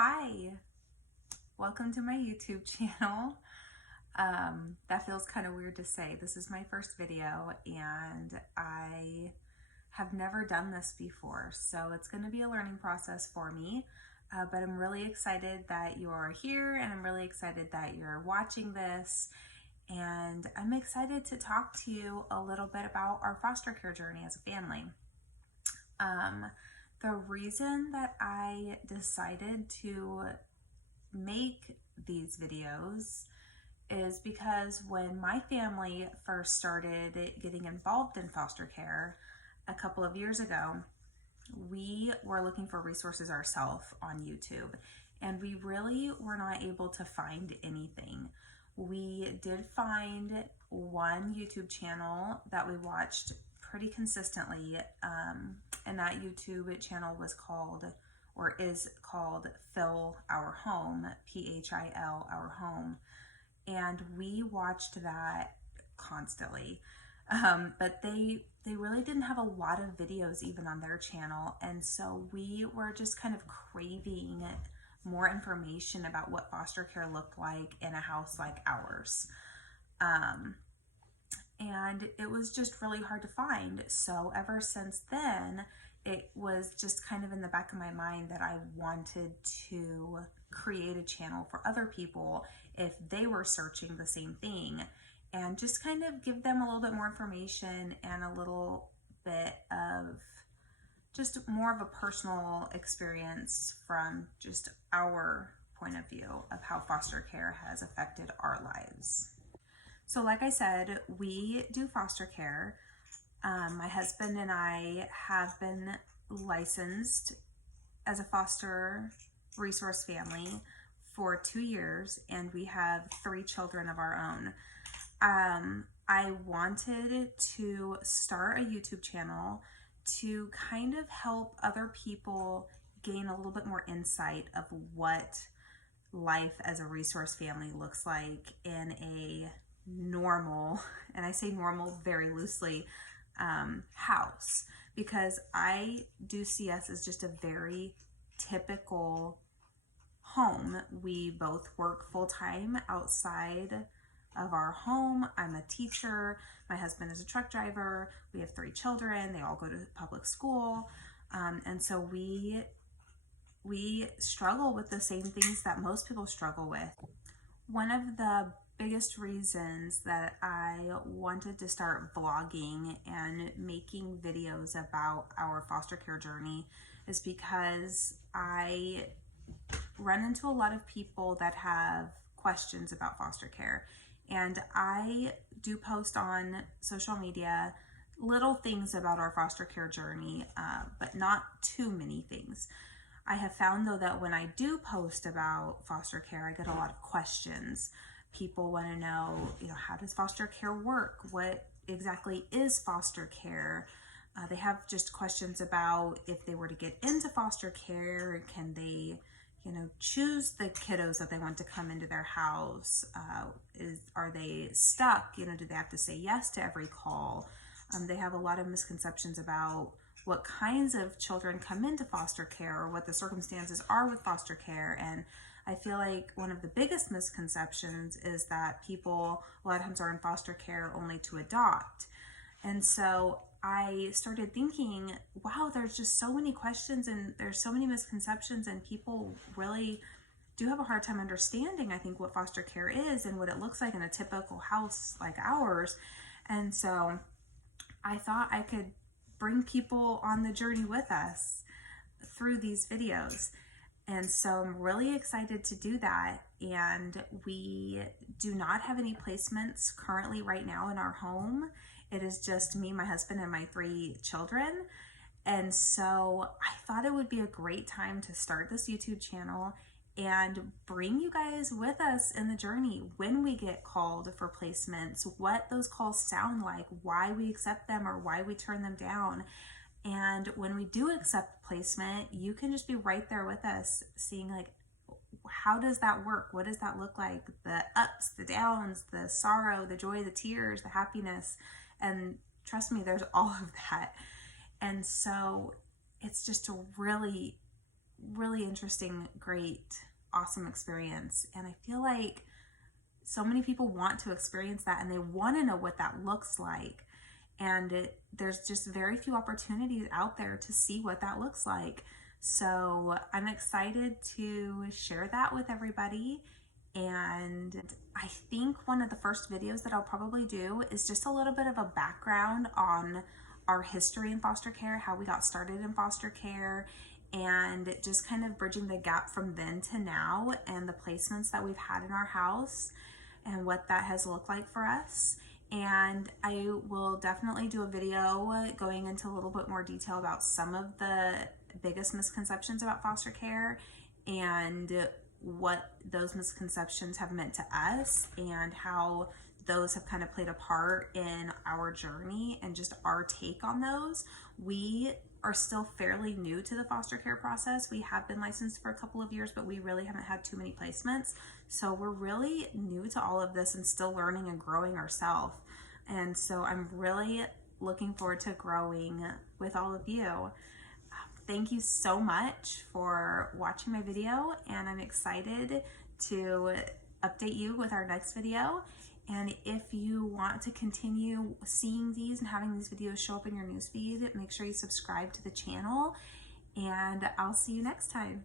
Hi, welcome to my YouTube channel. That feels kind of weird to say. This is my first video and I have never done this before, so it's going to be a learning process for me, but I'm really excited that you are here and I'm really excited that you're watching this, and I'm excited to talk to you a little bit about our foster care journey as a family. The reason that I decided to make these videos is because when my family first started getting involved in foster care a couple of years ago, we were looking for resources ourselves on YouTube, and we really were not able to find anything. We did find one YouTube channel that we watched pretty consistently, and that YouTube channel was called, or is called, Phil Our Home, Phil Our Home, and we watched that constantly. But they really didn't have a lot of videos even on their channel, and so we were just kind of craving more information about what foster care looked like in a house like ours. And it was just really hard to find. So ever since then, it was just kind of in the back of my mind that I wanted to create a channel for other people if they were searching the same thing, and just kind of give them a little bit more information and a little bit of just more of a personal experience from just our point of view of how foster care has affected our lives. So like I said, we do foster care. My husband and I have been licensed as a foster resource family for 2 years, and we have 3 children of our own. I wanted to start a YouTube channel to kind of help other people gain a little bit more insight of what life as a resource family looks like in a normal, and I say normal very loosely, house, because I do see us as just a very typical home. We both work full-time outside of our home. I'm a teacher, my husband is a truck driver, we have 3 children, they all go to public school, and so we struggle with the same things that most people struggle with. One of the biggest reasons that I wanted to start vlogging and making videos about our foster care journey is because I run into a lot of people that have questions about foster care, and I do post on social media little things about our foster care journey, but not too many things. I have found though that when I do post about foster care, I get a lot of questions. People want to know, how does foster care work? What exactly is foster care? They have just questions about if they were to get into foster care, can they, choose the kiddos that they want to come into their house? Are they stuck? Do they have to say yes to every call? They have a lot of misconceptions about what kinds of children come into foster care or what the circumstances are with foster care. And I feel like one of the biggest misconceptions is that people a lot of times are in foster care only to adopt. And so I started thinking, wow, there's just so many questions and there's so many misconceptions, and people really do have a hard time understanding, I think, what foster care is and what it looks like in a typical house like ours. And so I thought I could bring people on the journey with us through these videos. And so I'm really excited to do that. And we do not have any placements currently right now in our home. It is just me, my husband, and my 3 children. And so I thought it would be a great time to start this YouTube channel and bring you guys with us in the journey when we get called for placements, what those calls sound like, why we accept them or why we turn them down. And when we do accept placement, you can just be right there with us, seeing like, how does that work? What does that look like? The ups, the downs, the sorrow, the joy, the tears, the happiness. And trust me, there's all of that. And so it's just a really really interesting, great, awesome experience. And I feel like so many people want to experience that and they want to know what that looks like. And there's just very few opportunities out there to see what that looks like. So I'm excited to share that with everybody. And I think one of the first videos that I'll probably do is just a little bit of a background on our history in foster care, how we got started in foster care, and just kind of bridging the gap from then to now and the placements that we've had in our house and what that has looked like for us. And I will definitely do a video going into a little bit more detail about some of the biggest misconceptions about foster care and what those misconceptions have meant to us and how those have kind of played a part in our journey and just our take on those. We are still fairly new to the foster care process. We have been licensed for a couple of years, but we really haven't had too many placements. So we're really new to all of this and still learning and growing ourselves. And so I'm really looking forward to growing with all of you. Thank you so much for watching my video, and I'm excited to update you with our next video. And if you want to continue seeing these and having these videos show up in your newsfeed, make sure you subscribe to the channel, and I'll see you next time.